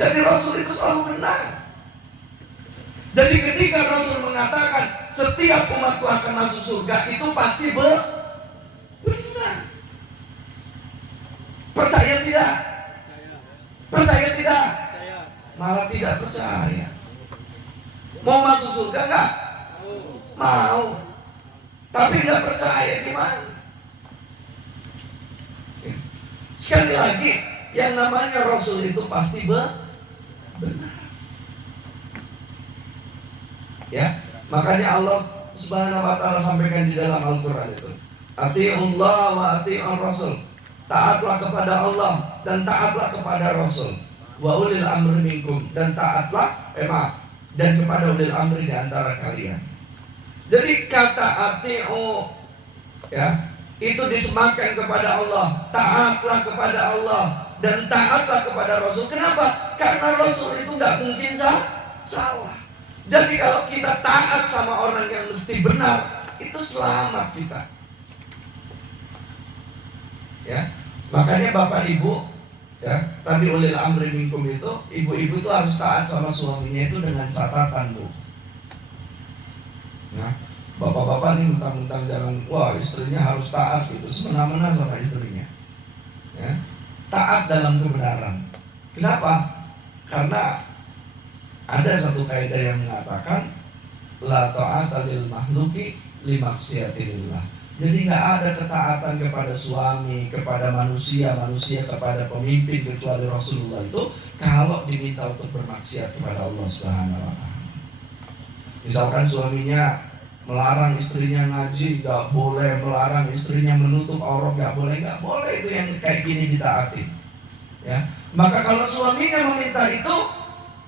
Jadi Rasul itu selalu benar. Jadi ketika Rasul mengatakan setiap umatku akan masuk surga, itu pasti benar. Percaya tidak? Percaya tidak? Malah tidak percaya. Mau masuk surga enggak? Mau. Tapi enggak percaya, gimana? Sekali lagi, yang namanya Rasul itu pasti benar. Ya, makanya Allah Subhanahu wa taala sampaikan di dalam Al-Qur'an itu, Ati'ullah wa ati'ur Rasul. Taatlah kepada Allah dan taatlah kepada Rasul. Wa ulil amri minkum, dan taatlah dan kepada ulil amri di antara kalian. Jadi kata ati'u, ya, itu disematkan kepada Allah. Taatlah kepada Allah dan taatlah kepada Rasul. Kenapa? Karena Rasul itu nggak mungkin salah. Jadi kalau kita taat sama orang yang mesti benar, itu selamat kita. Ya, makanya Bapak Ibu, ya, tadi ulil amri minkum itu, ibu-ibu itu harus taat sama suaminya itu dengan catatan, Bu. Ya, bapak-bapak nih mentang-mentang jangan, wah istrinya harus taat gitu, semena-mena sama istrinya. Ya, taat dalam kebenaran. Kenapa? Karena ada satu kaidah yang mengatakan la ta'ata lil makhluqi li maksiatillah. Jadi nggak ada ketaatan kepada suami, kepada manusia kepada pemimpin kecuali Rasulullah itu kalau diminta untuk bermaksiat kepada Allah Subhanahu wa taala. Misalkan suaminya melarang istrinya ngaji, nggak boleh, melarang istrinya menutup aurat, nggak boleh itu yang kayak gini ditaati. Ya, maka kalau suaminya meminta itu,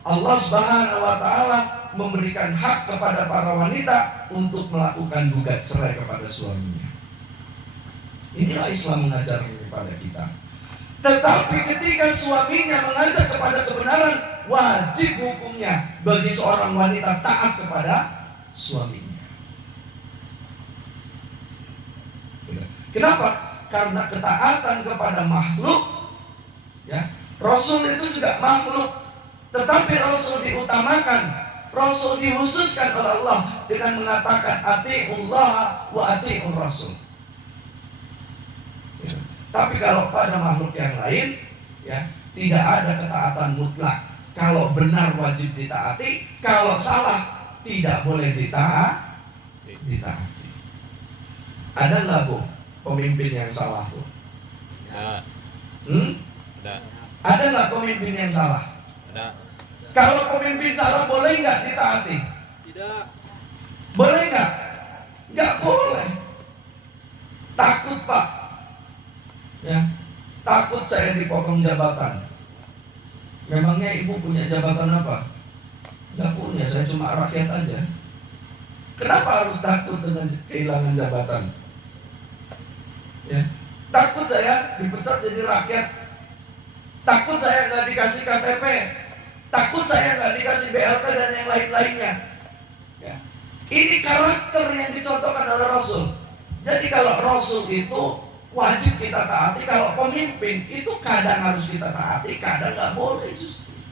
Allah Subhanahu wa taala memberikan hak kepada para wanita untuk melakukan gugat cerai kepada suaminya. Inilah Islam mengajar kepada kita. Tetapi ketika suaminya mengajak kepada kebenaran, wajib hukumnya bagi seorang wanita taat kepada suaminya. Kenapa? Karena ketaatan kepada makhluk, ya, Rasul itu juga makhluk, tetapi Rasul diutamakan. Rasul dihususkan oleh Allah dengan mengatakan ati'ullah wa ati'ur Rasul. Ya. Tapi kalau pada makhluk yang lain, ya, tidak ada ketaatan mutlak. Kalau benar wajib ditaati, kalau salah tidak boleh ditaati. Ada nggak, Bu, pemimpin yang salah, Bu? Ya. Ada nggak pemimpin yang salah? Ada. Kalau pemimpin salah boleh nggak ditaati? Tidak. Boleh nggak? Nggak boleh. Takut, Pak. Ya, takut saya dipotong jabatan. Memangnya ibu punya jabatan apa? Nggak punya, saya cuma rakyat aja. Kenapa harus takut dengan kehilangan jabatan? Ya, takut saya dipecat jadi rakyat. Takut saya nggak dikasih KTP. Takut saya nggak dikasih BLT dan yang lain-lainnya. Ya. Ini karakter yang dicontohkan oleh Rasul. Jadi kalau Rasul itu wajib kita taati, kalau pemimpin itu kadang harus kita taati, kadang nggak boleh justru.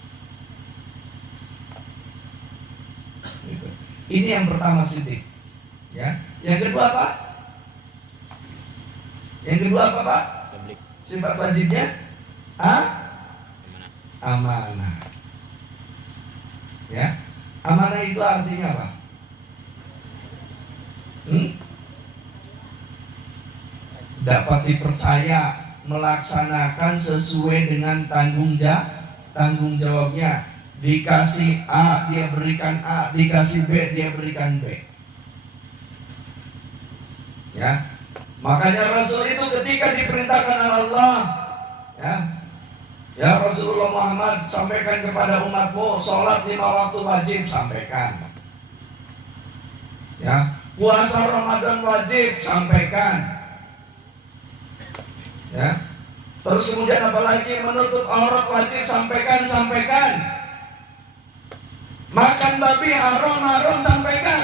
Gitu. Ini yang pertama sidik. Ya. Yang kedua apa? Yang kedua apa, Pak? Sifat wajibnya? Amanah. Ya, amanah itu artinya apa? Dapat dipercaya, melaksanakan sesuai dengan tanggung jawabnya. Dikasih A, dia berikan A. Dikasih B, dia berikan B. Ya, makanya Rasul itu ketika diperintahkan oleh Allah, ya Rasulullah Muhammad, sampaikan kepada umatmu sholat 5 waktu wajib, sampaikan. Ya, puasa Ramadan wajib, sampaikan. Ya, terus kemudian apalagi menutup aurat wajib, sampaikan. Makan babi haram, sampaikan.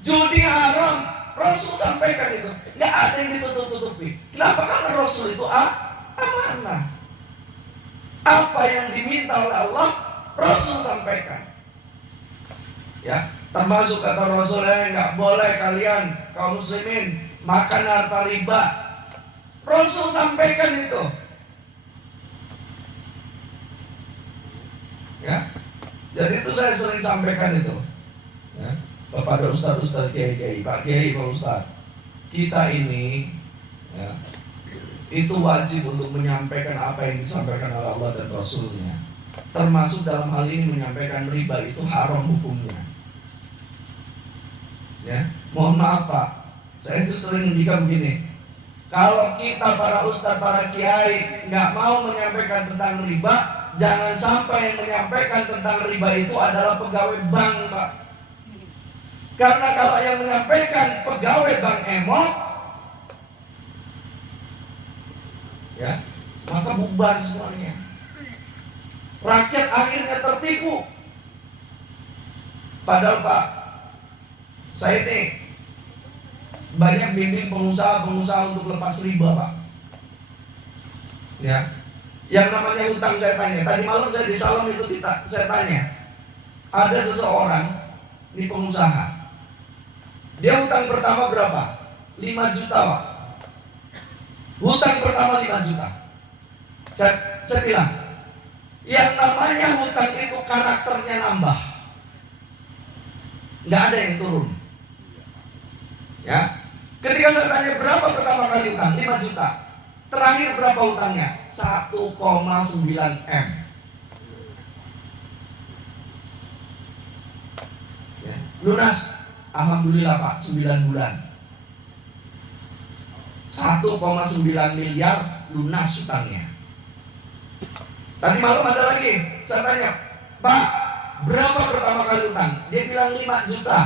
Judi haram, Rasul sampaikan itu. Nggak ada yang ditutup-tutupi. Kenapa? Karena Rasul itu amanah. Apa yang diminta oleh Allah, Rasul sampaikan. Ya, termasuk kata Rasulnya, nggak boleh kalian kaum muslimin makan harta riba. Rasul sampaikan itu. Ya, jadi itu saya sering sampaikan itu. Ya, kepada ustadz-ustadz kiai-kiai, Pak Kiai, Pak Ustadz, kita ini ya, itu wajib untuk menyampaikan apa yang disampaikan oleh Allah dan Rasulnya. Termasuk dalam hal ini menyampaikan riba itu haram hukumnya. Ya, mohon maaf Pak, saya itu sering mendikan begini. Kalau kita para ustadz, para kiai nggak mau menyampaikan tentang riba, jangan sampai yang menyampaikan tentang riba itu adalah pegawai bank, Pak. Karena kalau yang menyampaikan pegawai bank emok, ya, maka bubar semuanya. Rakyat akhirnya tertipu. Padahal Pak, saya ini banyak bimbing pengusaha-pengusaha untuk lepas riba, Pak. Ya, yang namanya hutang saya tanya. Tadi malam saya di salon itu saya tanya. Ada seseorang ini pengusaha. Dia hutang pertama berapa? 5 juta, Pak. Hutang pertama 5 juta. Saya bilang, yang namanya hutang itu karakternya nambah. Nggak ada yang turun. Ya, ketika saya tanya berapa pertama kali hutang, 5 juta. Terakhir berapa hutangnya? 1,9 M. Ya, lunas, alhamdulillah Pak, 9 bulan. 1,9 miliar lunas hutangnya. Tadi malam ada lagi, saya tanya, Pak, berapa pertama kali hutang? Dia bilang 5 juta.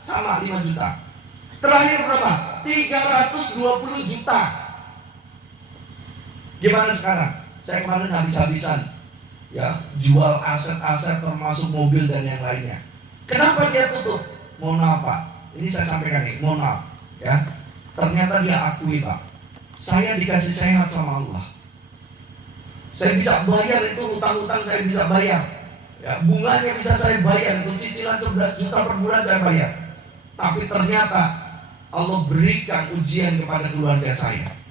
Sama 5 juta. Terakhir berapa? 320 juta. Gimana sekarang? Saya kemarin habis-habisan ya, jual aset-aset termasuk mobil dan yang lainnya. Kenapa dia tutup? Mohon maaf Pak, ini saya sampaikan nih, mohon maaf ya. Ternyata dia akui Pak, saya dikasih sehat sama Allah. Saya bisa bayar itu hutang-hutang, saya bisa bayar ya, bunganya bisa saya bayar, itu cicilan 11 juta per bulan saya bayar. Tapi ternyata Allah berikan ujian kepada keluarga saya.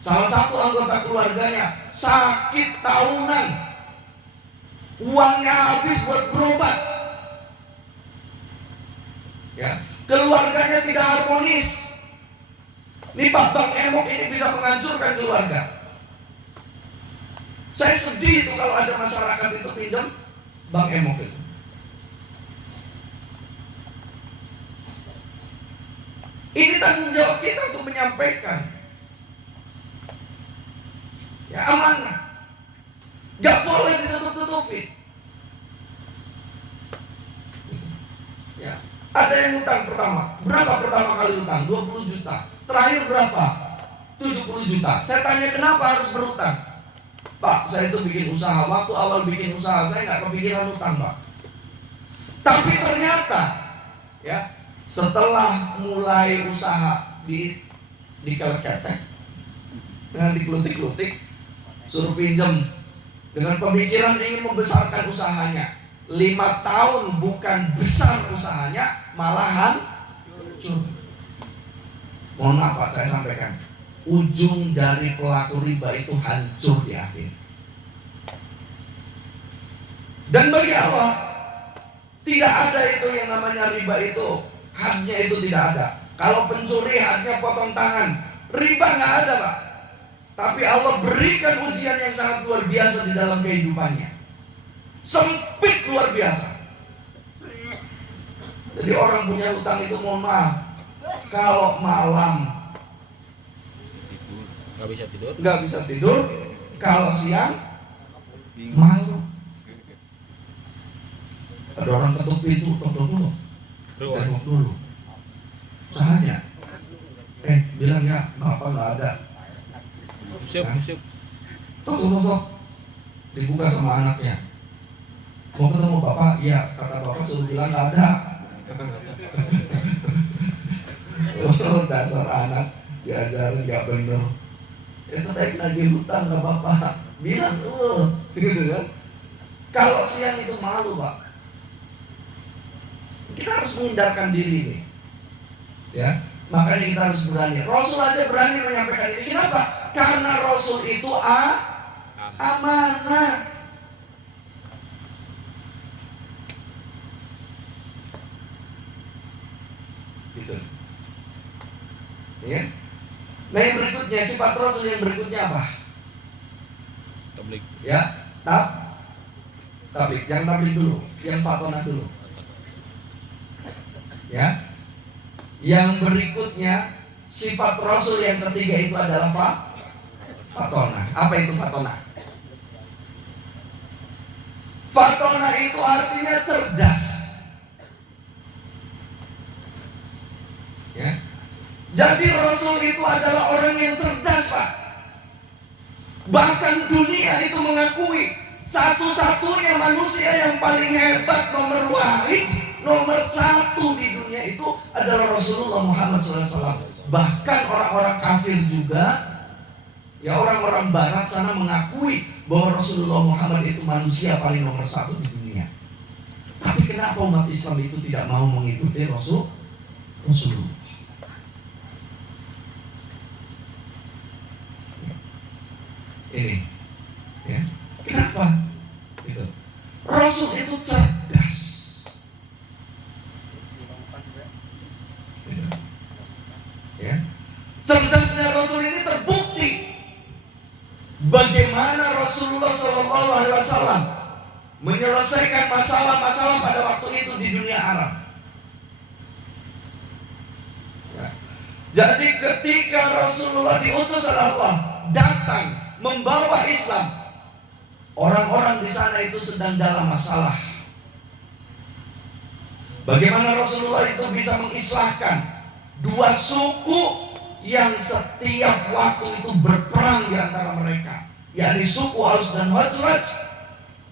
Salah satu anggota keluarganya sakit tahunan, uangnya habis buat berobat. Ya, keluarganya tidak harmonis. Nih Pak, Bang Emok ini bisa menghancurkan keluarga. Saya sedih itu kalau ada masyarakat itu pinjam Bang Emok itu. Ini tanggung jawab kita untuk menyampaikan. Ya, amanah. Gak boleh ditutup-tutupi. Ya, ada yang hutang pertama. Berapa pertama kali hutang? 20 juta. Terakhir berapa? 70 juta. Saya tanya kenapa harus berhutang? Pak, saya itu bikin usaha. Waktu awal bikin usaha saya nggak kepikiran hutang, Pak. Tapi ternyata, ya, setelah mulai usaha diketek dengan dikelutik-kelutik, suruh pinjam dengan pemikiran ingin membesarkan usahanya. 5 tahun bukan besar usahanya, malahan hancur. Mohon maaf Pak, saya sampaikan, ujung dari pelaku riba itu hancur di akhir. Dan bagi Allah tidak ada itu yang namanya riba itu, hadnya itu tidak ada. Kalau pencuri hadnya potong tangan, riba nggak ada Pak. Tapi Allah berikan ujian yang sangat luar biasa di dalam kehidupannya. Sempit luar biasa. Jadi orang punya hutang itu mohon maaf, kalau malam nggak bisa tidur, kalau siang malu. Ada orang ketuk pintu, ketuk dulu. Usahanya, bilang ya, bapak nggak ada. Siap. Tok. Dibuka sama anaknya. Mau ketemu bapak? Iya, kata bapak suruh bilang nggak ada. Oh, dasar anak diajarin nggak bener. Ya saya lagi hutang nggak apa-apa. Bilang gitu kan? Kalau siang itu malu, Pak. Kita harus menghindarkan diri ini. Ya, makanya kita harus berani. Rasul aja berani menyampaikan ini. Kenapa? Karena Rasul itu amanah. Gitu. Ya. Nah, yang berikutnya, sifat Rasul yang berikutnya apa? Tablik. Ya, tablik. Jangan tablik dulu, yang fatonah dulu. Ya. Yang berikutnya, sifat Rasul yang ketiga itu adalah fatonah. Apa itu fatonah? Fatonah itu artinya cerdas. Ya. Jadi Rasul itu adalah orang yang cerdas, Pak. Bahkan dunia itu mengakui satu-satunya manusia yang paling hebat, nomor wahid, nomor satu di dunia itu adalah Rasulullah Muhammad SAW. Bahkan orang-orang kafir juga, ya orang-orang barat sana mengakui bahwa Rasulullah Muhammad itu manusia paling nomor satu di dunia. Tapi kenapa umat Islam itu tidak mau mengikuti Rasulullah? Ini, ya, kenapa? Gitu. Rasul itu cerdas. Gitu. Ya. Cerdasnya Rasul ini terbukti. Bagaimana Rasulullah SAW menyelesaikan masalah-masalah pada waktu itu di dunia Arab. Ya. Jadi ketika Rasulullah diutus oleh Allah datang membawa Islam, orang-orang di sana itu sedang dalam masalah. Bagaimana Rasulullah itu bisa mengislahkan dua suku yang setiap waktu itu berperang di antara mereka, yakni suku Aus dan Khazraj.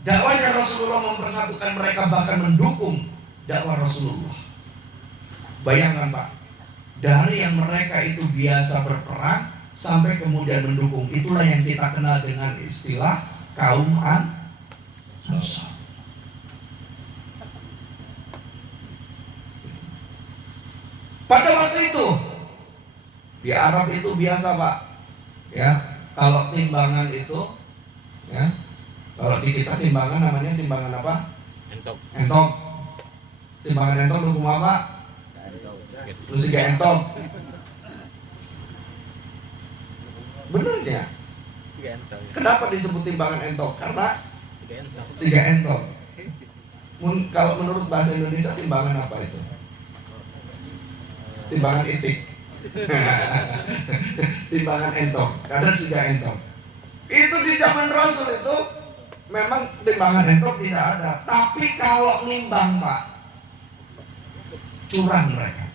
Dakwahnya Rasulullah mempersatukan mereka, bahkan mendukung dakwah Rasulullah. Bayangkan, Pak, dari yang mereka itu biasa berperang sampai kemudian mendukung. Itulah yang kita kenal dengan istilah kaum Ansar. Pada waktu itu di Arab itu biasa, Pak. Ya, kalau timbangan itu, ya, kalau di kita timbangan namanya timbangan apa? Entok. Entok. Timbangan entok dukung apa? Terus juga entok. Benernya. Kenapa disebut timbangan entok? Karena siga entok. Kalau menurut bahasa Indonesia timbangan apa itu? Timbangan itik. Timbangan entok. Karena siga entok. Itu di zaman Rasul itu memang timbangan entok tidak ada. Tapi kalau nimbang, Pak, curang mereka.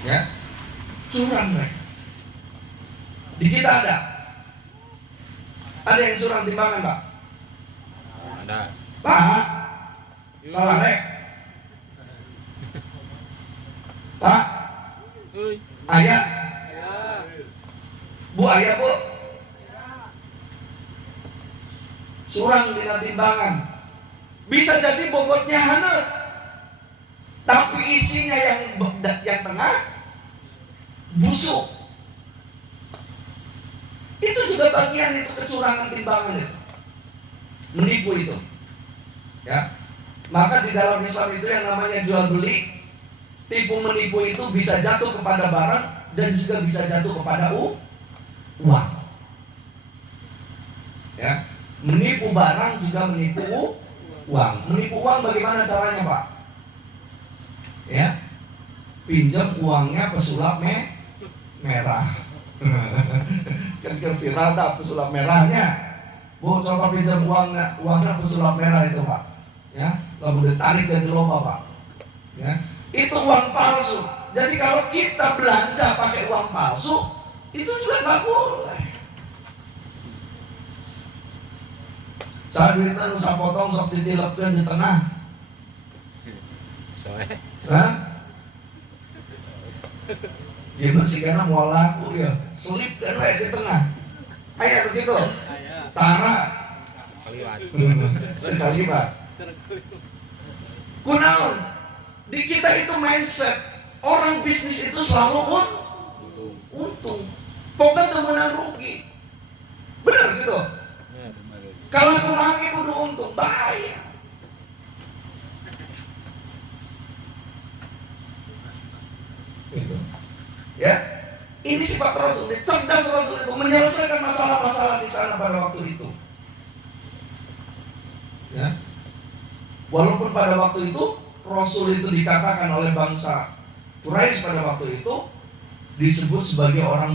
Ya, curang mereka. Di kita ada yang curang timbangan, Pak? Ada. Pak, salah rek. Pak, ayah, Bu, ayah, Bu, curang di timbangan. Bisa jadi bobotnya hangat, tapi isinya yang tengah busuk. Itu juga bagian itu kecurangan timbangan itu. Menipu itu. Ya. Maka di dalam Islam itu yang namanya jual beli, tipu menipu itu bisa jatuh kepada barang dan juga bisa jatuh kepada uang. Ya. Menipu barang juga menipu uang. Menipu uang bagaimana caranya, Pak? Ya, pinjam uangnya pesulap merah. Kan viral tak pesulap merahnya. Bu, coba pinjam uangnya pesulap merah itu, Pak. Ya, lalu ditarik dari lomba, Pak. Ya, itu uang palsu. Jadi kalau kita belanja pakai uang palsu, itu juga nggak boleh. Saya duitnya nusa potong sok ditilapkan di tengah. Hah? Dia masih karena mau laku ya, selip dan di tengah. Ayah begitu. Tara Kaliwat. kalimat. Kunaon? Di kita itu mindset orang bisnis itu selalu untung. Pokoknya temenan rugi. Benar gitu. Kalau aku lagi kudu untung, bahaya. Gitu. Ya, ini sifat Rasul. Cerdas Rasul itu menyelesaikan masalah-masalah di sana pada waktu itu. Ya, walaupun pada waktu itu Rasul itu dikatakan oleh bangsa Quraisy pada waktu itu disebut sebagai orang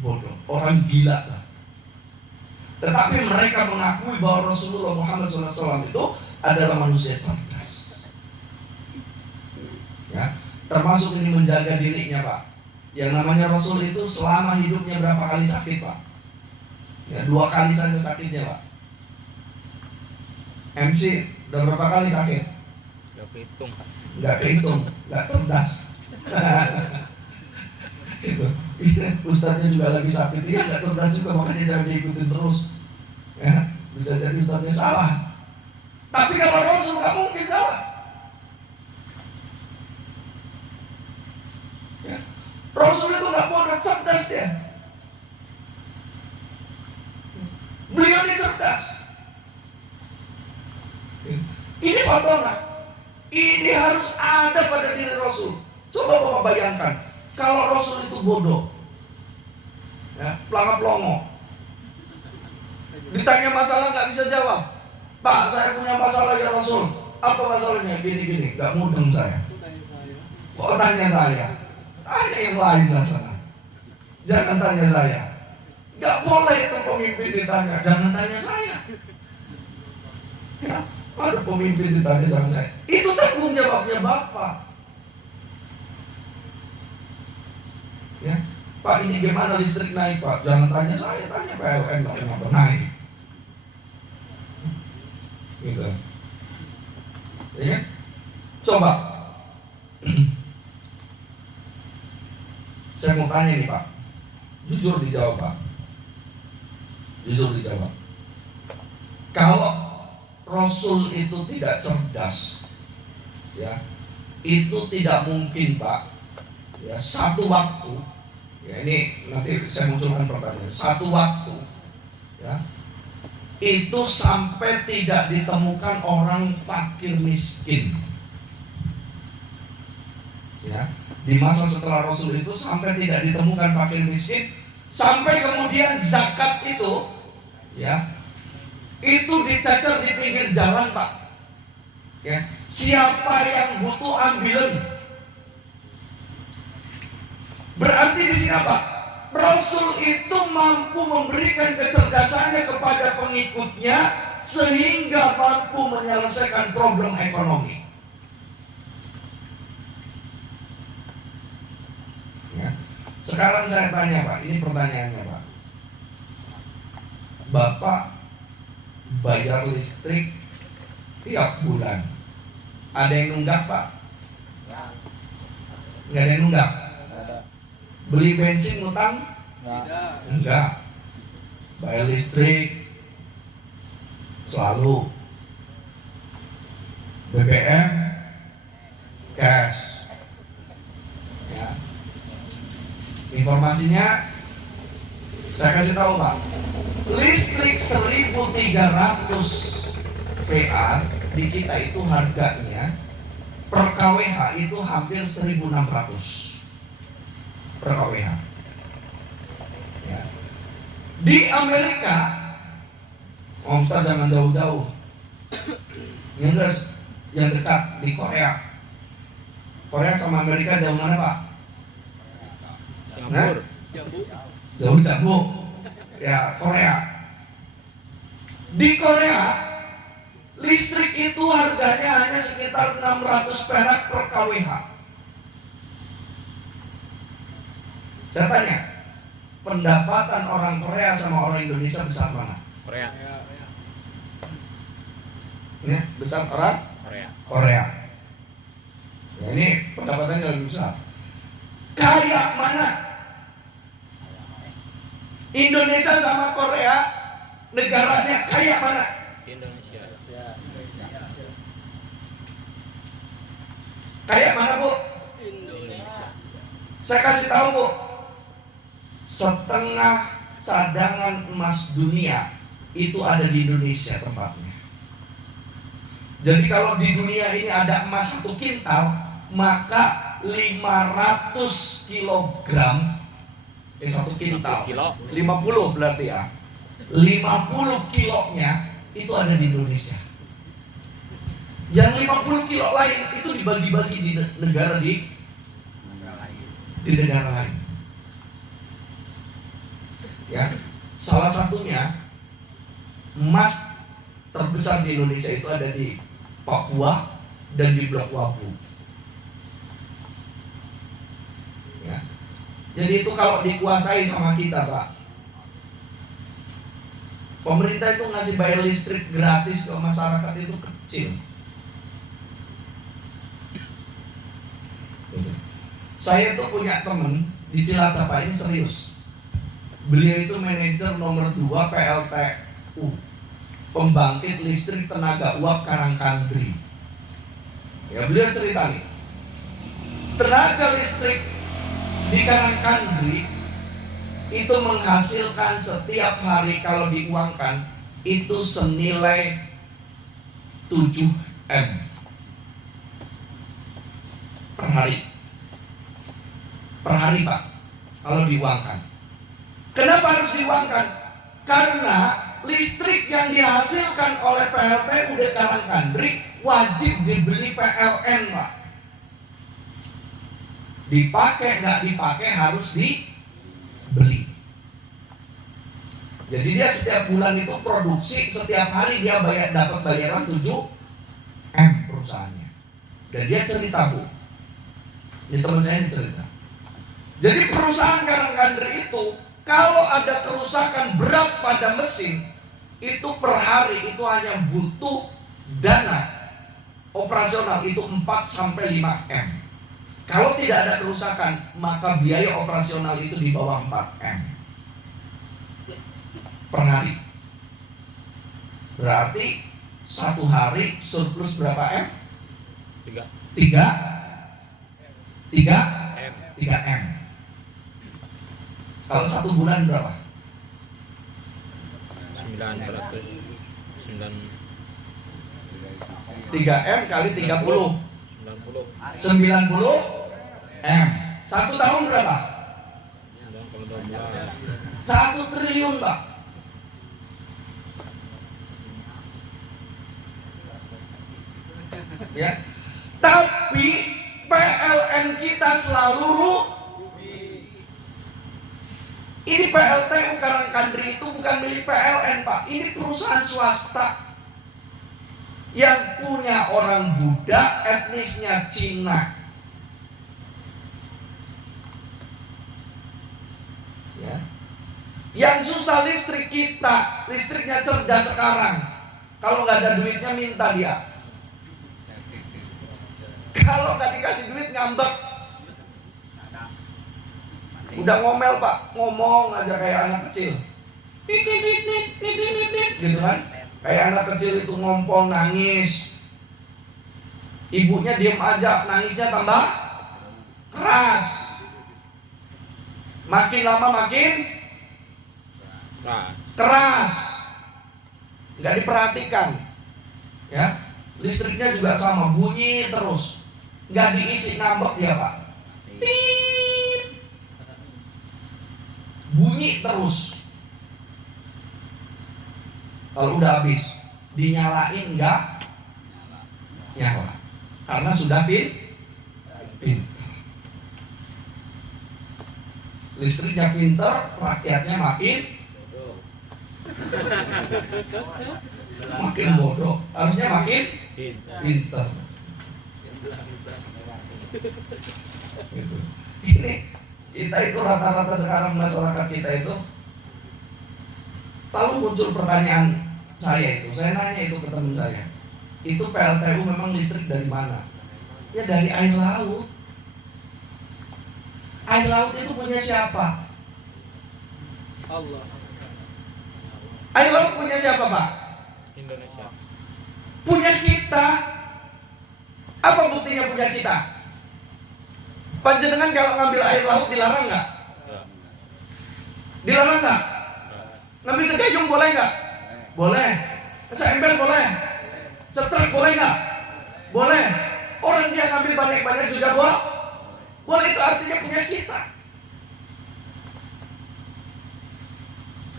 bodoh, orang gila. Tetapi mereka mengakui bahwa Rasulullah Muhammad SAW itu adalah manusia cerdas. Ya, termasuk ini menjaga dirinya, Pak. Yang namanya Rasul itu selama hidupnya berapa kali sakit, Pak? Ya, 2 kali saja sakitnya, Pak. MC udah berapa kali sakit? Nggak kehitung, nggak cerdas. Gitu. Ustadznya juga lagi sakit, dia nggak cerdas juga, makanya jangan diikutin terus. Ya, bisa jadi ustadznya salah. Tapi kalau Rasul nggak mungkin salah. Ya. Rasul itu nggak bodoh, cerdas dia. Beliau ini cerdas. Ini fatona. Ini harus ada pada diri Rasul. Coba Bapak bayangkan, kalau Rasul itu bodoh, ya, pelangap-pelongo, ditanya masalah nggak bisa jawab. Pak, saya punya masalah ya Rasul. Apa masalahnya? Gini-gini, nggak mudeng saya. Kok tanya saya? Tanya yang lain lah sana. Jangan tanya saya. Nggak boleh itu pemimpin ditanya. Jangan tanya saya. Ya, ada pemimpin ditanya jangan saya. Itu tanggung jawabnya Bapak. Ya, Pak ini gimana listrik naik Pak? Jangan tanya saya, tanya PLN nggak kenapa naik. Gitu. Ya, coba. Saya mau tanya nih Pak, jujur dijawab Pak. Jujur dijawab. Kalau Rasul itu tidak cerdas, ya, itu tidak mungkin Pak. Ya, satu waktu, ya ini nanti saya munculkan pertanyaan. Satu waktu, ya, itu sampai tidak ditemukan orang fakir miskin. Ya, di masa setelah Rasul itu sampai tidak ditemukan fakir miskin, sampai kemudian zakat itu, ya, itu dicacar di pinggir jalan Pak. Ya, siapa yang butuh ambilin. Berarti di sini apa? Rasul itu mampu memberikan kecerdasannya kepada pengikutnya sehingga mampu menyelesaikan problem ekonomi. Ya. Sekarang saya tanya Pak, ini pertanyaannya Pak. Bapak bayar listrik setiap bulan, ada yang nunggak Pak? Nggak ada yang nunggak? Beli bensin ngutang? Enggak. Bayar listrik selalu. BBM cash. Ya. Informasinya saya kasih tahu Pak. Listrik 1.300 VA di kita itu harganya per kWh itu hampir 1.600 per kWh. Ya. Di Amerika, Ustaz jangan jauh-jauh, yang dekat di Korea. Korea sama Amerika jauh mana Pak? Nah? Jauh Jambu. Ya, Korea. Di Korea, listrik itu harganya hanya sekitar 600 perak per kWh. Saya tanya, pendapatan orang Korea sama orang Indonesia besar mana? Korea. Ya, besar orang Korea. Ya, ini pendapatannya lebih besar. Kayak mana? Indonesia sama Korea, negaranya kayak mana? Indonesia. Kayak mana, Bu? Indonesia. Saya kasih tahu, Bu. Setengah cadangan emas dunia itu ada di Indonesia tempatnya. Jadi kalau di dunia ini ada emas 1 kintal, maka 500 kilogram 1 kintal, 50 berarti ya, 50 kilonya itu ada di Indonesia. Yang 50 kilo lain itu dibagi-bagi di negara negara lain. Ya, salah satunya emas terbesar di Indonesia itu ada di Papua dan di Blok Wabu. Ya. Jadi itu kalau dikuasai sama kita, Pak. Pemerintah itu ngasih bayar listrik gratis ke masyarakat itu kecil. Saya tuh punya temen di Cilacap, ini serius. Beliau itu manajer nomor 2 PLTU, pembangkit listrik tenaga uap Karangkandri. Ya, beliau cerita nih, tenaga listrik di Karangkandri itu menghasilkan setiap hari kalau diuangkan itu senilai 7 M per hari. Per hari, Pak, kalau diuangkan. Kenapa harus diuangkan? Karena listrik yang dihasilkan oleh PLTU di Karangkandri wajib dibeli PLN, Pak. Dipakai nggak dipakai harus dibeli. Jadi dia setiap bulan itu produksi, setiap hari dia dapat bayaran 7 M perusahaannya. Dan dia cerita, Bu, ini teman saya ini cerita. Jadi perusahaan Karangkandri itu kalau ada kerusakan berat pada mesin, itu per hari itu hanya butuh dana operasional itu 4-5 M. Kalau tidak ada kerusakan, maka biaya operasional itu di bawah 4 M per hari. Berarti 1 hari surplus berapa M? 3 M. Kalau 1 bulan berapa? 3 M kali 30 90 M. 1 tahun berapa? 1 triliun, Pak. Ya. Tapi PLN kita selalu ini PLTU Karangkandri itu bukan milik PLN, Pak. Ini perusahaan swasta yang punya orang Buddha, etnisnya Cina. Ya. Yang susah listrik kita, listriknya cerdas sekarang. Kalau nggak ada duitnya minta dia. Kalau nggak dikasih duit ngambek. Udah ngomel, Pak, ngomong aja kayak anak kecil, gitu kan? Kayak anak kecil itu ngompol nangis, ibunya diem aja, nangisnya tambah keras. Makin lama makin keras, nggak diperhatikan. Ya, listriknya juga sama, bunyi terus, nggak diisi, ngambek dia, Pak. Bunyi terus. Kalau udah habis dinyalain enggak nyala, karena sudah pinter. Listriknya pinter, rakyatnya makin bodoh. Harusnya makin pinter. Gitu. Ini kita itu rata-rata sekarang masyarakat kita itu, lalu muncul pertanyaan saya nanya itu ke teman saya, itu PLTU memang listrik dari mana? Ya dari air laut. Air laut itu punya siapa? Allah. Air laut punya siapa, Pak? Indonesia. Punya kita. Apa buktinya punya kita? Panjenengan kalau ngambil air laut dilarang nggak? Ya. Dilarang nggak? Ngambil segayung boleh nggak? Boleh. Seember boleh. Setrek boleh nggak? Boleh. Orang dia ngambil banyak-banyak juga boleh. Boleh, itu artinya punya kita.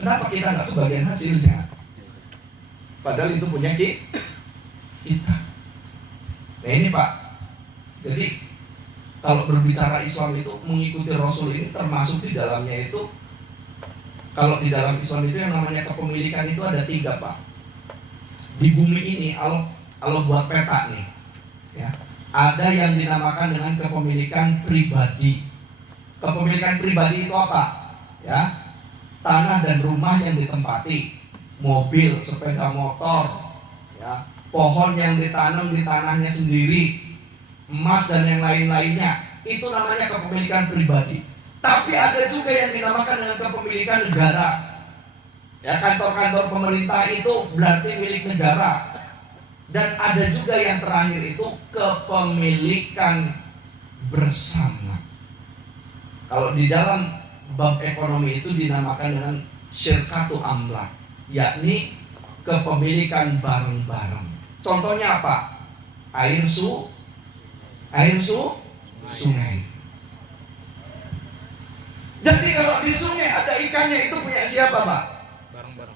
Kenapa kita nggak kebagian hasilnya? Padahal itu punya kita. Nah ini Pak. Jadi kalau berbicara Islam itu mengikuti Rasul ini termasuk di dalamnya itu, kalau di dalam Islam itu yang namanya kepemilikan itu ada 3 Pak. Di bumi ini Allah buat peta nih, ya. Ada yang dinamakan dengan kepemilikan pribadi. Kepemilikan pribadi itu apa? Ya, tanah dan rumah yang ditempati, mobil, sepeda motor, ya, pohon yang ditanam di tanahnya sendiri, emas dan yang lain-lainnya. Itu namanya kepemilikan pribadi. Tapi ada juga yang dinamakan dengan kepemilikan negara. Ya, kantor-kantor pemerintah itu berarti milik negara. Dan ada juga yang terakhir itu kepemilikan bersama. Kalau di dalam bab ekonomi itu dinamakan dengan syirkatu amlak, yakni kepemilikan bareng-bareng. Contohnya apa? Air sungai. Jadi kalau di sungai ada ikannya, itu punya siapa, Pak? Bareng-bareng.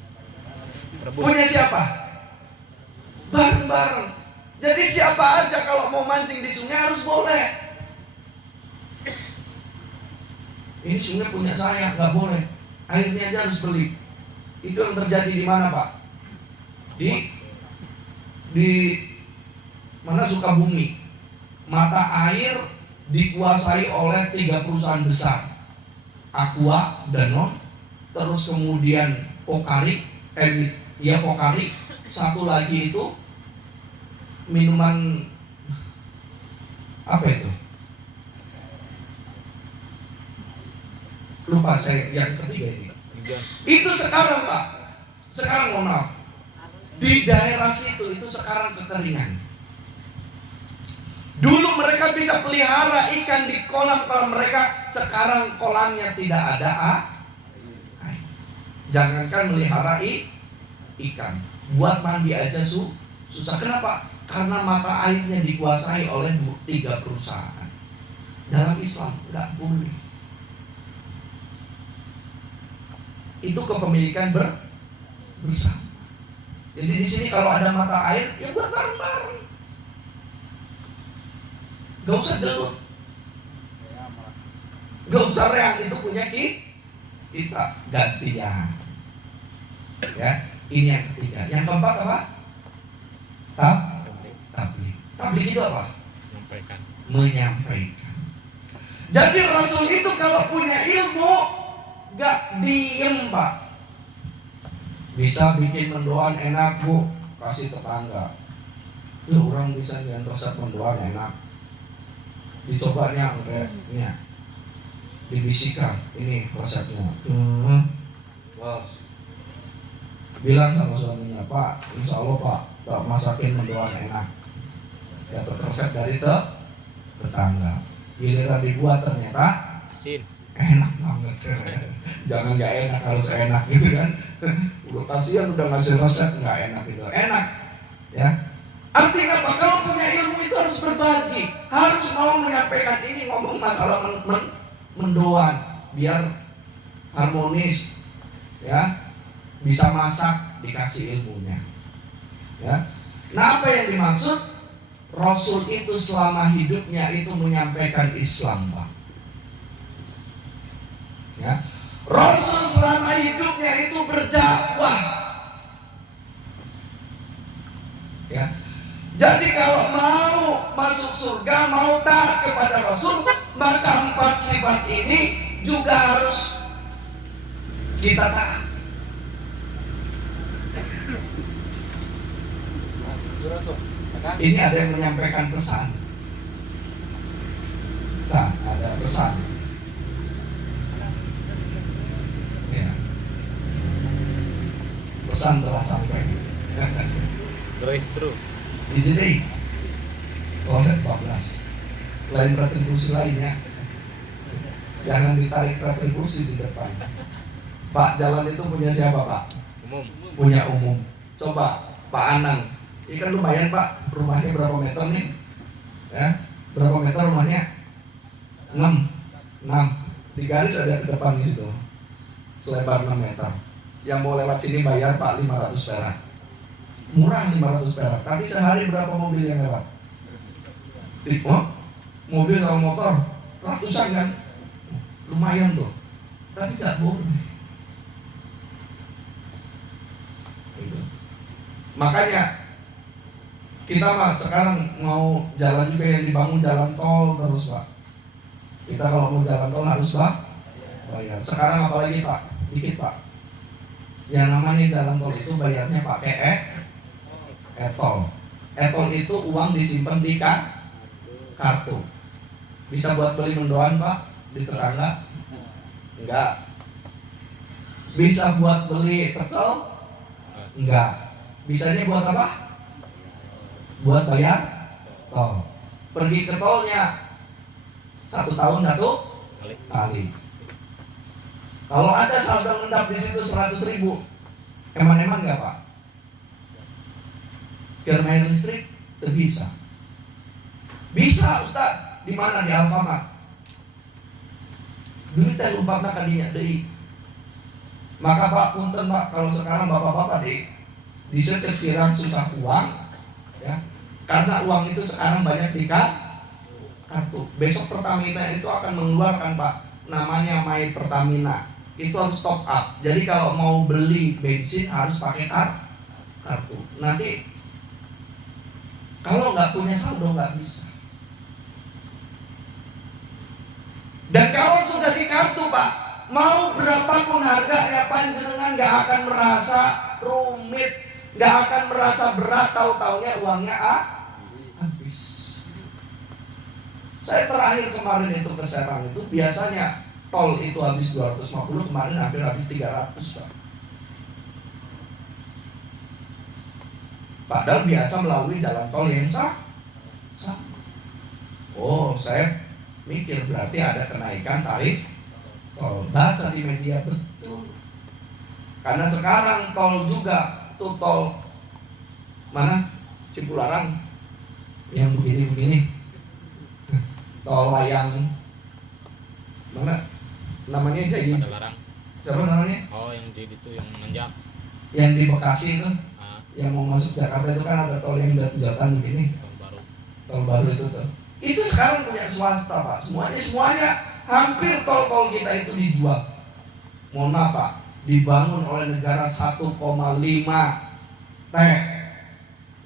Punya siapa? Bareng-bareng. Jadi siapa aja kalau mau mancing di sungai harus boleh. Ini sungai punya saya, nggak boleh. Airnya aja harus beli. Itu yang terjadi di mana, Pak? Di mana Sukabumi. Mata air dikuasai oleh 3 perusahaan besar. Aqua, Danone, terus kemudian Pokari, Pokari. Satu lagi itu minuman apa itu? Lupa saya yang ketiga ini. Itu sekarang Pak. Sekarang mohon maaf. Di daerah situ itu sekarang kekeringan. Dulu mereka bisa pelihara ikan di kolam mereka, sekarang kolamnya tidak ada air. Jangankan melihara ikan, buat mandi aja susah. Kenapa? Karena mata airnya dikuasai oleh 3 perusahaan. Dalam Islam nggak boleh. Itu kepemilikan bersama. Jadi di sini kalau ada mata air, ya buat bareng-bareng. Gak usah gelut, gak usah reak, itu punya kita gantian. Ya, ini yang ketiga. Yang keempat apa? Tabligh. Tabligh itu apa? Menyampaikan. Jadi Rasul itu kalau punya ilmu gak diem, Pak. Bisa bikin mendoan enak, Bu, kasih tetangga. Orang bisa yang resep mendoan enak. Dicobanya ini, dibisikan, ini resepnya. Bos, bilang sama suaminya, Pak, insya Allah Pak, tak masakin mendoan enak. Dapat resep dari tetangga. Giliran dibuat ternyata Asin. enak banget. Jangan nggak enak, harus enak gitu kan. Udah kasihan udah ngasih resep nggak enak gitu. Enak, ya. Artinya apa? Kalau punya ilmu itu harus berbagi, harus mau menyampaikan. Ini ngomong masalah mendoan, biar harmonis, ya, bisa masak, dikasih ilmunya, ya. Nah, apa yang dimaksud? Rasul itu selama hidupnya itu menyampaikan Islam, Pak. Ya, Rasul selama hidupnya itu berdakwah, ya. Jadi kalau mau masuk surga, mau taat kepada Rasul, maka 4 sifat ini juga harus kita taat. Ini ada yang menyampaikan pesan. Nah, ada pesan. Pesan telah sampai. Drive thru. Jadi toilet 14. Lain retribusi lainnya, jangan ditarik retribusi di depan. Pak, jalan itu punya siapa Pak? Umum. Punya umum. Coba Pak Anang, ini kan lumayan Pak, rumahnya berapa meter nih? Ya, berapa meter rumahnya? 6. Di garis ada ke depan di situ, selebar 6 meter. Yang mau lewat sini bayar Pak 500 perak. Murah 500 perak. Tapi sehari berapa mobil yang lewat? Oh, mobil sama motor ratusan kan? Lumayan tuh. Tapi gak boleh. Gitu. Makanya kita Pak sekarang mau jalan juga yang dibangun jalan tol terus Pak. Kita kalau mau jalan tol harus Pak bayar. Sekarang apalagi Pak? Dikit Pak. Yang namanya jalan tol itu bayarnya pakai e-tol. E-tol itu uang disimpan di kartu. Bisa buat beli mendoan Pak di tetangga? Enggak. Bisa buat beli pecel? Enggak. Bisanya buat apa? Buat bayar tol. Pergi ke tolnya 1 tahun 1 kali. Kalau ada saldo ngendap di situ 100.000, eman-eman nggak Pak? Biar main listrik? Bisa. Bisa Ustaz. Di mana? Di Alfamart. Duit teh lupa kadinya deui. Maka Pak punten Pak, kalau sekarang bapak-bapak di setiap kirang susah uang, ya, karena uang itu sekarang banyak di kartu. Besok Pertamina itu akan mengeluarkan Pak, namanya My Pertamina. Itu harus top up. Jadi kalau mau beli bensin harus pakai kartu. Nanti kalau nggak punya saldo nggak bisa. Dan kalau sudah di kartu Pak, mau berapapun harganya panjenengan nggak akan merasa rumit, nggak akan merasa berat, tahu-taunya uangnya habis. Saya terakhir kemarin itu ke Serang itu biasanya tol itu habis 250, kemarin hampir habis 300 Pak. Padahal biasa melalui jalan tol yang sah. Oh, saya mikir berarti ada kenaikan tarif tol. Baca di media betul. Karena sekarang tol juga tuh tol mana? Cipularang yang begini-begini. Tol layang mana? Namanya jadi Padalarang. siapa namanya? Oh, yang jadi itu yang nanjak. Yang di Bekasi itu, Yang yang mau masuk Jakarta itu kan ada tol yang jatuh-jatuhan begini. tahun baru. Tol baru itu tuh. Itu sekarang punya swasta Pak. Semuanya hampir tol-tol kita itu dijual. Mohon maaf Pak, dibangun oleh negara 1,5 T.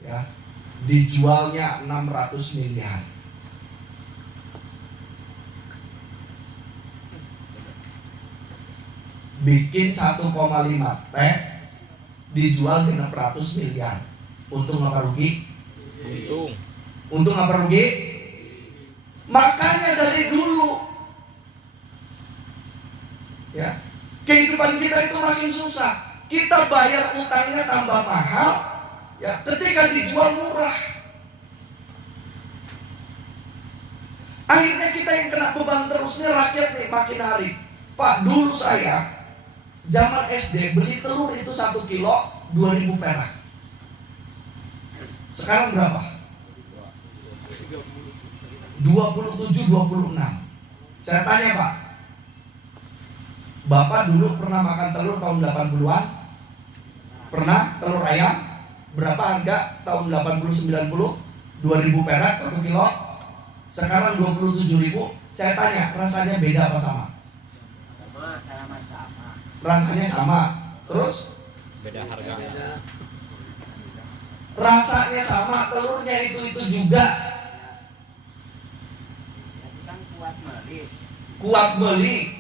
Ya. Dijualnya 600 miliar. Bikin 1,5 T dijual 600 miliar. Untung apa rugi? Untung apa rugi? Makanya dari dulu ya, kehidupan kita itu makin susah. Kita bayar utangnya tambah mahal, ya, ketika dijual murah. Akhirnya kita yang kena beban terusnya rakyat nih makin hari. Pak, dulu saya zaman SD beli telur itu 1 kilo 2.000 perak. Sekarang berapa? 27, 26. Saya tanya Pak, Bapak dulu pernah makan telur tahun 80-an? Pernah telur ayam? Berapa harga tahun 80, 90? 2.000 perak 1 kilo. Sekarang 27.000. Saya tanya, rasanya beda apa sama? Rasanya sama. Terus? Beda harga. Rasanya sama, telurnya itu juga. Kuat beli.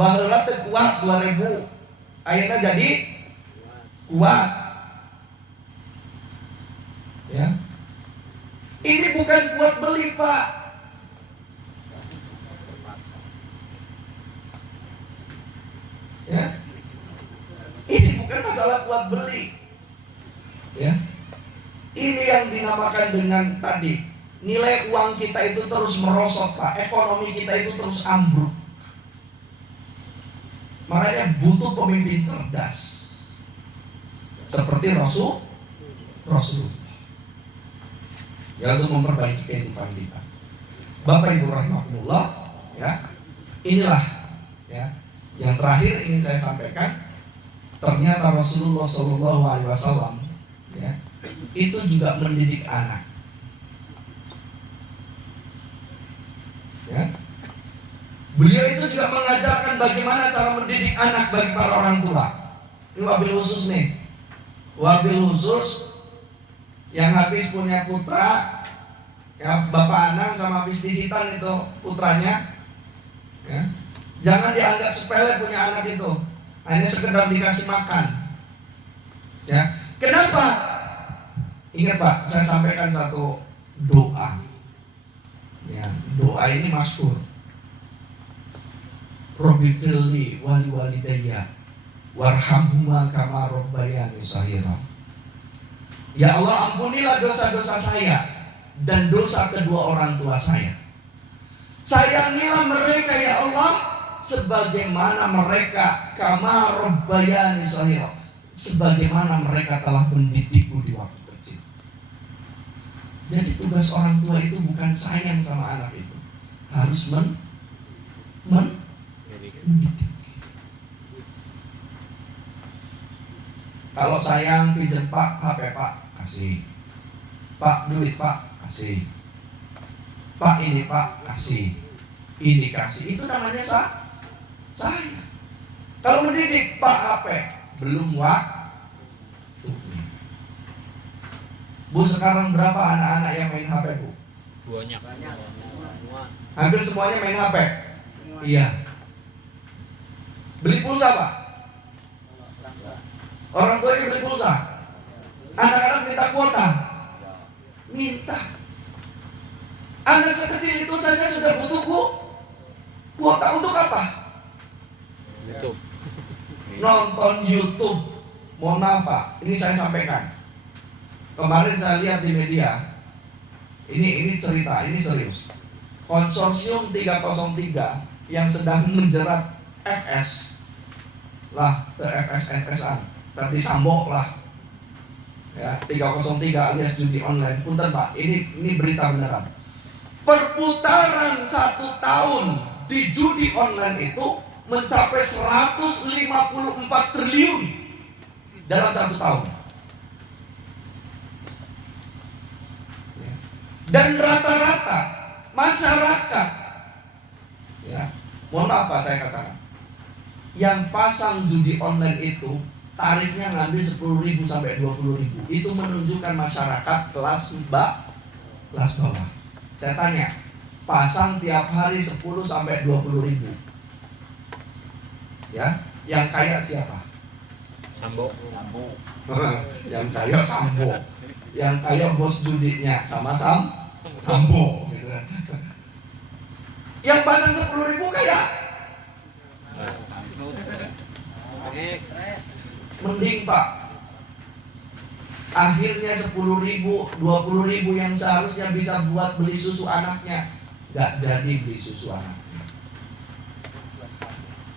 Baheula teu kuat 2.000. Ayeuna jadi kuat. Ya. Ini bukan kuat beli, Pak. Ya. Ini bukan bukan masalah kuat beli. Ya. Ini yang dinamakan dengan tadi, nilai uang kita itu terus merosot, Pak. Ekonomi kita itu terus ambruk. Makanya butuh pemimpin cerdas seperti Rasulullah yang untuk memperbaiki kehidupan kita. Bapak Ibu rahimahullah, ya. Inilah ya yang terakhir ingin saya sampaikan. Ternyata Rasulullah SAW ya, itu juga mendidik anak. Ya. Beliau itu juga mengajarkan bagaimana cara mendidik anak bagi para orang tua. Ini wabil khusus nih. Wabil khusus yang habis punya putra, ya Bapak Anang sama habis didikan itu putranya. Ya. Jangan dianggap sepele punya anak itu. Hanya sekedar dikasih makan. Ya. Kenapa? Ingat Pak, saya sampaikan satu doa. Ya, doa ini masyhur. Rabbi firli wali walidayya warhamhuma kama rabbayani shaghira. Ya Allah, ampunilah dosa-dosa saya dan dosa kedua orang tua saya. Sayangilah mereka ya Allah sebagaimana mereka kama rabbayani shaghira, sebagaimana mereka telah mendidikku di waktu kecil. Jadi tugas orang tua itu bukan sayang sama anak itu, harus mendidik. Kalau sayang pinjam Pak HP Pak, kasih. Pak duit Pak, kasih. Pak ini Pak, kasih. Ini kasih. Itu namanya sayang. Kalau mendidik Pak HP, belum waktunya. Bu, sekarang berapa anak-anak yang main HP Bu? Banyak. Hampir semuanya main HP. Iya. Beli pulsa Pak? Orang tuanya beli pulsa. Anak-anak minta kuota. Minta. Anak sekecil itu saja sudah butuh kuota untuk apa? YouTube. Nonton YouTube. Mohon maaf Pak, ini saya sampaikan. Kemarin saya lihat di media. Ini cerita, ini serius. Konsorsium 303 yang sedang menjerat FS lah, ke FS-an Ferdi Sambo lah ya, 303 alias judi online. Punten Pak, ini berita beneran. Perputaran 1 tahun di judi online itu mencapai 154 triliun dalam 1 tahun. Dan rata-rata masyarakat, ya, mohon maaf Pak saya katakan, yang pasang judi online itu tarifnya ngambil 10.000 sampai 20.000. Itu menunjukkan masyarakat kelas bawah. Saya tanya, pasang tiap hari 10 sampai 20.000. Ya, yang kaya siapa? Sambo. Yang kaya Sambo. Yang kaya bos judinya sama Sambo. Gitu. Yang pasang 10.000 kaya? Mending Pak. Akhirnya 10.000, 20.000 yang seharusnya bisa buat beli susu anaknya, gak jadi beli susu anaknya.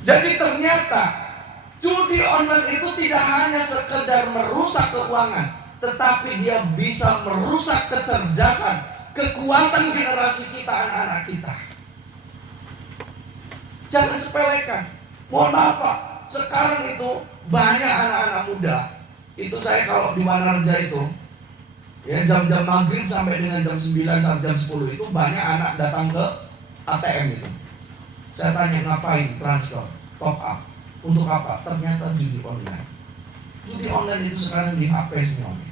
Jadi ternyata judi online itu tidak hanya sekedar merusak keuangan, tetapi dia bisa merusak kecerdasan, kekuatan generasi kita, anak-anak kita. Jangan sepelekan. Mohon maaf Pak, sekarang itu banyak anak-anak muda. Itu saya kalau di Wanarja itu, ya jam-jam maghrib sampai dengan jam 9 sampai jam 10 itu banyak anak datang ke ATM itu. Saya tanya ngapain transfer, top up, untuk apa? Ternyata judi online. Judi online itu sekarang di HP semuanya.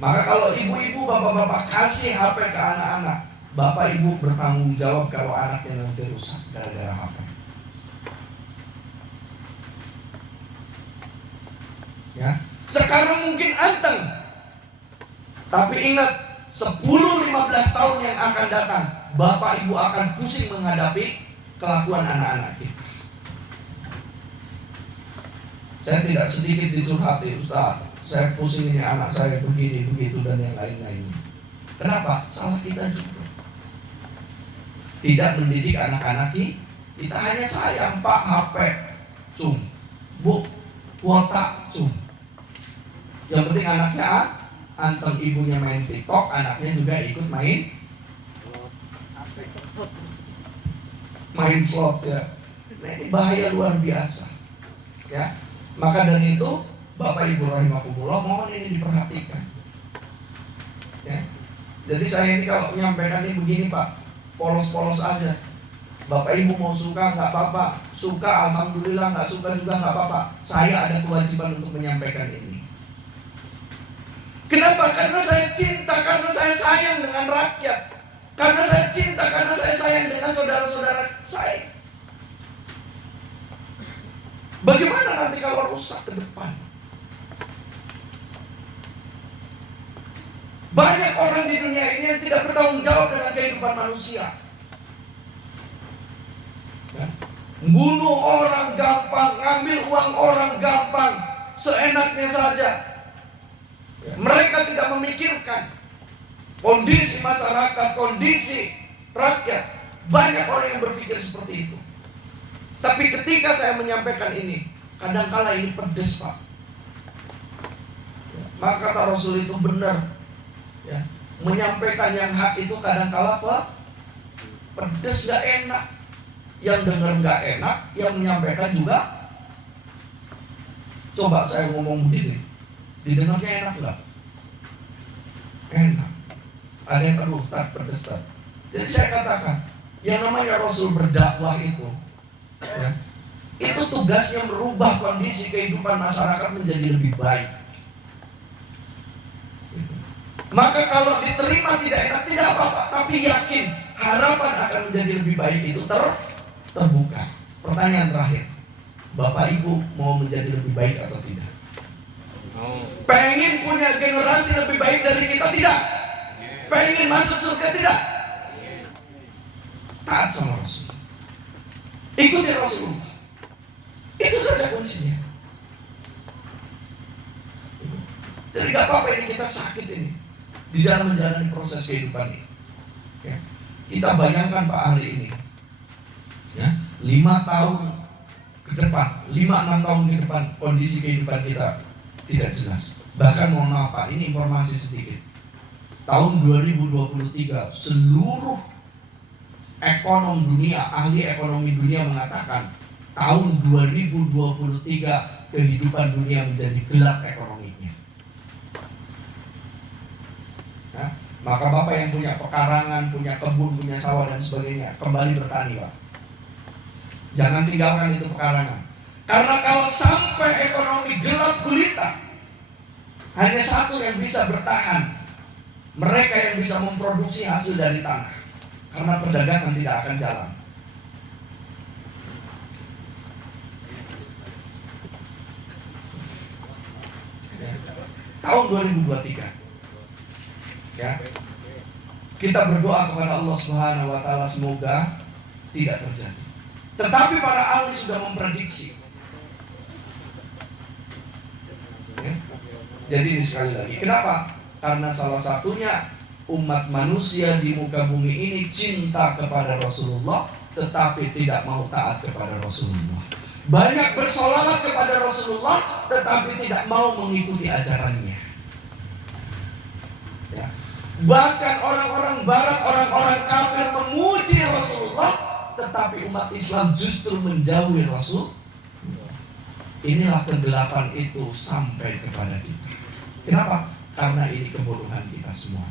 Maka kalau ibu-ibu, bapak-bapak kasih HP ke anak-anak, bapak ibu bertanggung jawab kalau anaknya nanti rusak gara-gara HP. Ya, sekarang mungkin anteng, tapi ingat 10-15 tahun yang akan datang, bapak ibu akan pusing menghadapi kelakuan anak-anak kita. Saya tidak sedikit dicurhati, Ustaz. Saya pusing ini anak saya begini, begitu dan yang lain-lainnya. Kenapa? Salah kita juga. Tidak mendidik anak-anak kita hanya sayang, Pak, HP, cum. Bu, kuota, cum. Yang penting anaknya anteng, ibunya main TikTok, anaknya juga ikut main slot ya. Nah, ini bahaya luar biasa. Ya. Maka dari itu Bapak Ibu rahimakumullah, mohon ini diperhatikan. Ya. Jadi saya ini kalau menyampaikan ini begini Pak, polos-polos aja. Bapak Ibu mau suka nggak apa-apa, suka alhamdulillah, nggak suka juga nggak apa-apa. Saya ada kewajiban untuk menyampaikan ini. Kenapa? Karena saya cinta, karena saya sayang dengan rakyat, karena saya cinta, karena saya sayang dengan saudara-saudara saya. Bagaimana nanti kalau rusak ke depan? Banyak orang di dunia ini yang tidak bertanggung jawab dengan kehidupan manusia. Bunuh orang gampang, ngambil uang orang gampang, seenaknya saja. Mereka tidak memikirkan kondisi masyarakat, kondisi rakyat. Banyak orang yang berpikir seperti itu. Tapi ketika saya menyampaikan ini, kadangkala ini pedes Pak. Maka kata Rasul itu benar. Ya, menyampaikan yang hak itu kadangkala apa? Pedes, gak enak. Yang dengar gak enak, yang menyampaikan juga. Coba saya ngomong begini, didengarnya enak gak? Enak. Ada yang aduh, tak pedes tak. Jadi saya katakan, yang namanya Rasul berdakwah itu, ya, itu tugasnya merubah kondisi kehidupan masyarakat menjadi lebih baik. Maka kalau diterima tidak enak, tidak apa-apa, tapi yakin harapan akan menjadi lebih baik itu terbuka. Pertanyaan terakhir, Bapak Ibu mau menjadi lebih baik atau tidak? Pengen punya generasi lebih baik dari kita, tidak? Pengen masuk surga, tidak? Taat sama Rasul, ikuti Rasulullah. Itu saja kuncinya. Jadi gak apa-apa ini kita sakit ini di dalam menjalani proses kehidupan ini. Ya. Kita bayangkan Pak hari ini, ya, 5 tahun ke depan, 5-6 tahun ke depan kondisi kehidupan kita tidak jelas. Bahkan mohon maaf Pak, ini informasi sedikit. Tahun 2023 seluruh ekonom dunia, ahli ekonomi dunia mengatakan tahun 2023 kehidupan dunia menjadi gelap ekonominya. Nah, maka Bapak yang punya pekarangan, punya kebun, punya sawah dan sebagainya, kembali bertani Pak. Jangan tinggalkan itu pekarangan. Karena kalau sampai ekonomi gelap gulita, hanya satu yang bisa bertahan, mereka yang bisa memproduksi hasil dari tanah. Karena perdagangan tidak akan jalan. Tahun 2023, ya, kita berdoa kepada Allah Subhanahu Wa Taala semoga tidak terjadi. Tetapi para ahli sudah memprediksi. Ya. Jadi sekali lagi, kenapa? Karena salah satunya umat manusia di muka bumi ini cinta kepada Rasulullah, tetapi tidak mau taat kepada Rasulullah. Banyak bersolawat kepada Rasulullah, tetapi tidak mau mengikuti ajarannya. Ya. Bahkan orang-orang Barat, orang-orang kafir memuji Rasulullah, tetapi umat Islam justru menjauhi Rasul. Inilah kegelapan itu sampai kepada kita. Kenapa? Karena ini kebodohan kita semua.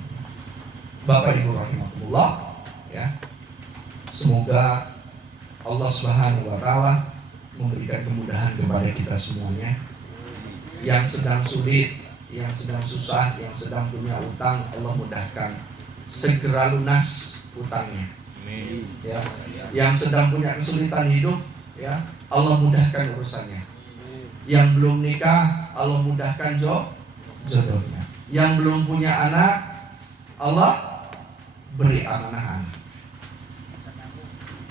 Bapak Ibu rahimakumullah, ya. Semoga Allah Subhanahu Wa Taala memberikan kemudahan kepada kita semuanya. Yang sedang sulit, yang sedang susah, yang sedang punya utang, Allah mudahkan. Segera lunas utangnya. Ya. Yang sedang punya kesulitan hidup, ya, Allah mudahkan urusannya. Yang belum nikah, Allah mudahkan jodohnya. Yang belum punya anak, Allah beri amanah anak.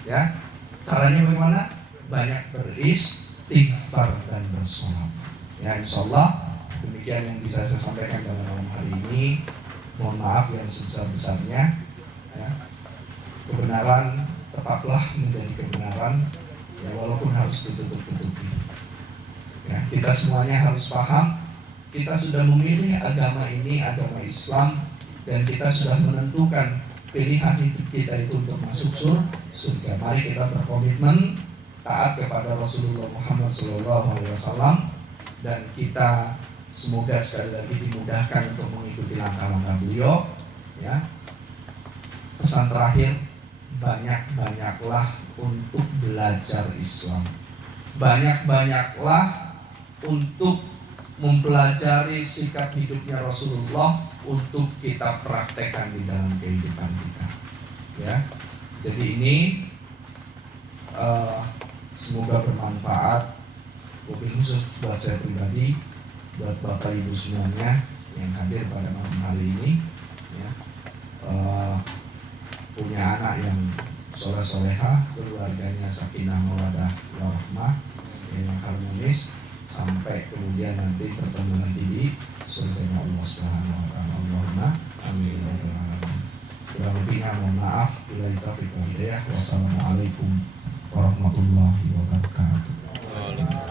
Ya, caranya bagaimana? Banyak beristighfar. istighfar dan bersolawat. Ya, insya Allah demikian yang bisa saya sampaikan pada malam hari ini. Mohon maaf yang sebesar-besarnya. Ya. Kebenaran tetaplah menjadi kebenaran, ya, walaupun harus ditutup-tutupi. Ya, kita semuanya harus paham. Kita sudah memilih agama ini, agama Islam, dan kita sudah menentukan pilihan hidup kita itu untuk masuk surga. Mari kita berkomitmen taat kepada Rasulullah Muhammad SAW, dan kita semoga sekali lagi dimudahkan untuk mengikuti langkah-langkah beliau. Ya. Pesan terakhir, banyak-banyaklah untuk belajar Islam. Banyak-banyaklah untuk mempelajari sikap hidupnya Rasulullah untuk kita praktekkan di dalam kehidupan kita. Ya, jadi ini semoga bermanfaat, wabil khusus buat saya pribadi, buat bapak ibu semuanya yang hadir pada malam hari ini. Ya, punya anak yang soleh-soleha, keluarganya sakinah mawaddah warahmah, yang harmonis, sampai kemudian nanti bertemu nanti di surga Allah Subhanahu wa taala. Allahumma amin. Kurang lebihnya mohon maaf. Billahi taufiq wal hidayah. Wassalamualaikum warahmatullahi wabarakatuh.